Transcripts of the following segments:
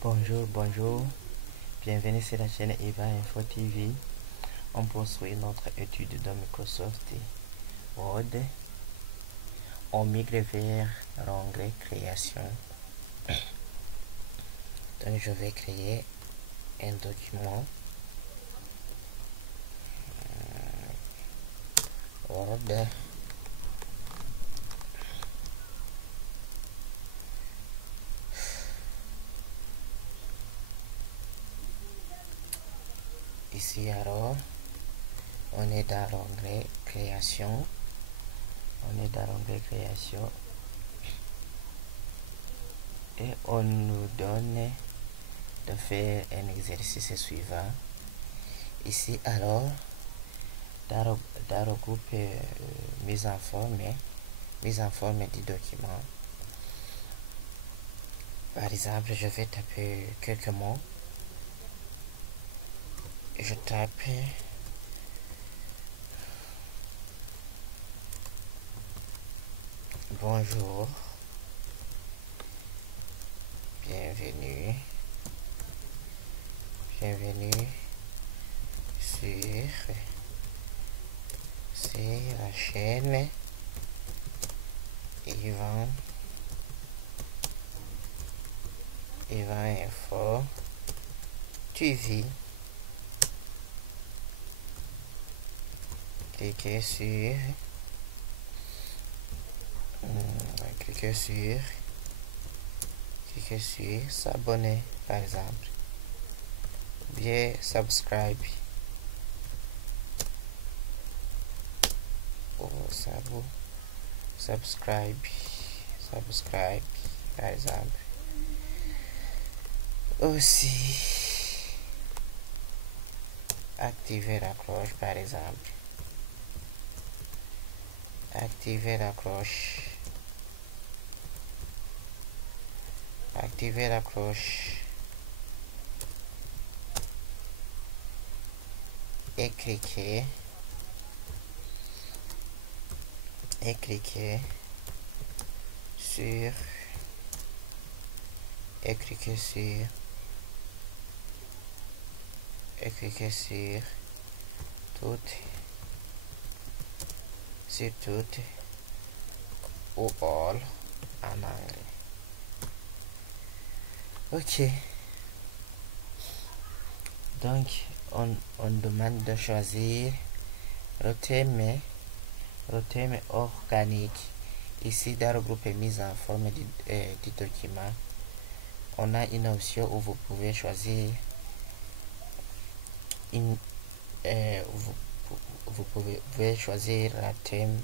Bonjour, bienvenue sur la chaîne Eva Info TV. On poursuit notre étude de Microsoft Word. On migre vers l'onglet création. Donc je vais créer un document Word. Ici alors, on est dans l'onglet création. Et on nous donne de faire un exercice suivant. Ici alors, dans le groupe mise en forme du document. Par exemple, je vais taper quelques mots. Je tape bonjour, bienvenue sur la chaîne Ivan Info TV. Cliquez sur s'abonner par exemple, ou bien subscribe par exemple. Aussi activer la cloche par exemple. Activer la cloche et cliquer sur toutes ou all en anglais. Ok, donc on demande de choisir le thème organique. Ici dans le groupe mise en forme du document, on a une option où vous pouvez choisir vous pouvez choisir la thème.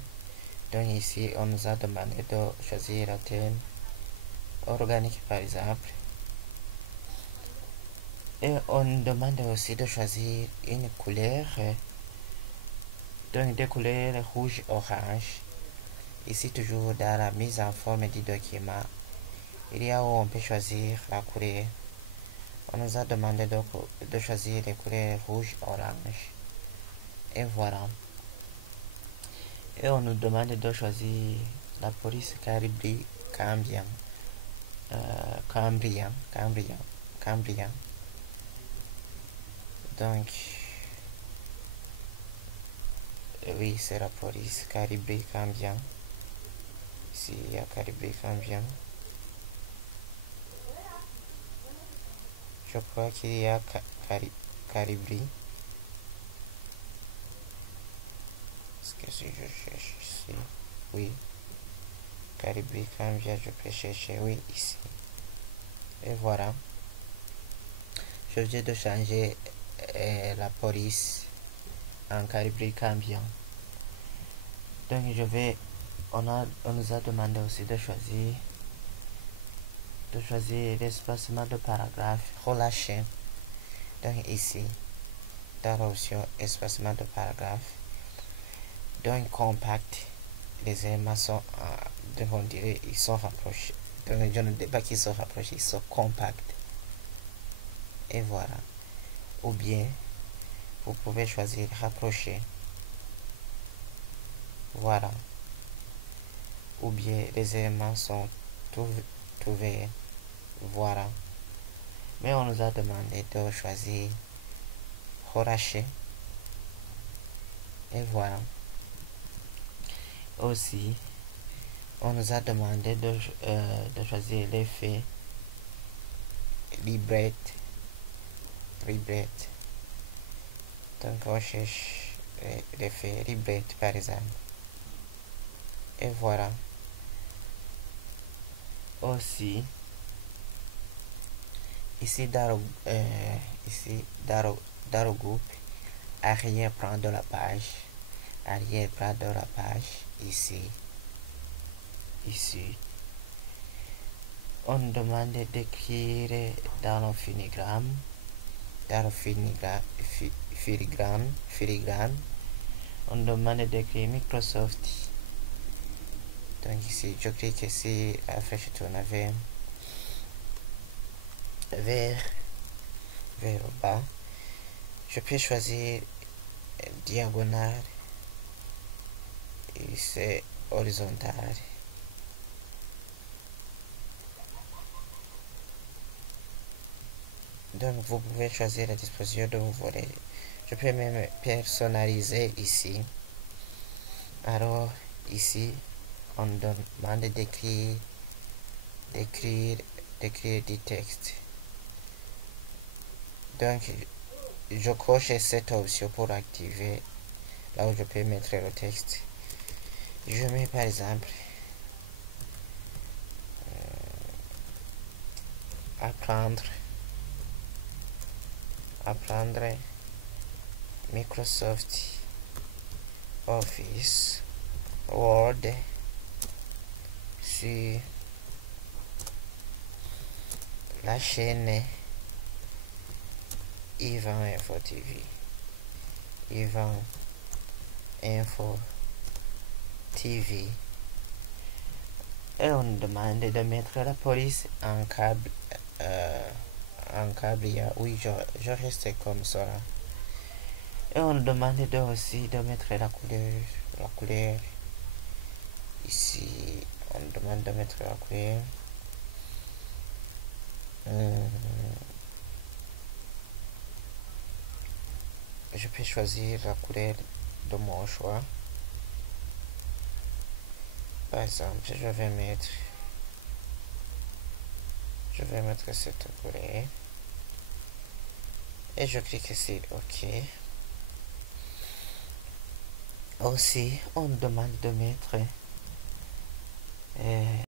Donc ici on nous a demandé de choisir la thème organique par exemple, et on demande aussi de choisir une couleur, donc des couleurs rouge orange. Ici toujours dans la mise en forme du document, il y a où on peut choisir la couleur. On nous a demandé de choisir les couleurs rouge orange, et voilà. Et on nous demande de choisir la police Cambrian. Donc oui, c'est la police Cambrian. Ici il y a Cambrian. Je crois qu'il y a Caribri. Est-ce que si je cherche ici, oui, Caribri Cambrian, je peux chercher, oui, ici. Et voilà, je viens de changer la police en Caribri Cambrian. Donc on nous a demandé aussi de choisir l'espacement de paragraphe relâché. Donc ici dans l'option espacement de paragraphe, donc compact, les éléments sont ils sont rapprochés. Donc je ne dis pas qu'ils sont rapprochés, ils sont compacts. Et voilà. Ou bien vous pouvez choisir rapprocher. Voilà. Ou bien les éléments sont trouvés. Voilà. mais on nous a demandé de choisir relâcher. Et voilà. Aussi, on nous a demandé de choisir l'effet librette. Donc on cherche l'effet librette par exemple. Et voilà. Aussi, ici dans le groupe, arrière-plan de la page, ici, on nous demande d'écrire dans le filigrane, on nous demande d'écrire Microsoft. Donc ici, je clique ici, la flèche tourne vers le bas. Je peux choisir diagonale et c'est horizontal. Donc vous pouvez choisir la disposition dont vous voulez. Je peux même personnaliser ici. Alors ici, on demande d'écrire du texte. Donc je coche cette option pour activer là où je peux mettre le texte. Je mets par exemple apprendre Microsoft Office Word sur la chaîne Yvan Info TV. Yvan Info TV. Et on demande de mettre la police en câble. Oui, je reste comme ça. Et on demande aussi de mettre la couleur. Ici, on demande de mettre la couleur. Je peux choisir la couleur de mon choix. Par exemple, je vais mettre cette couleur. Et je clique ici OK. Aussi, on demande de mettre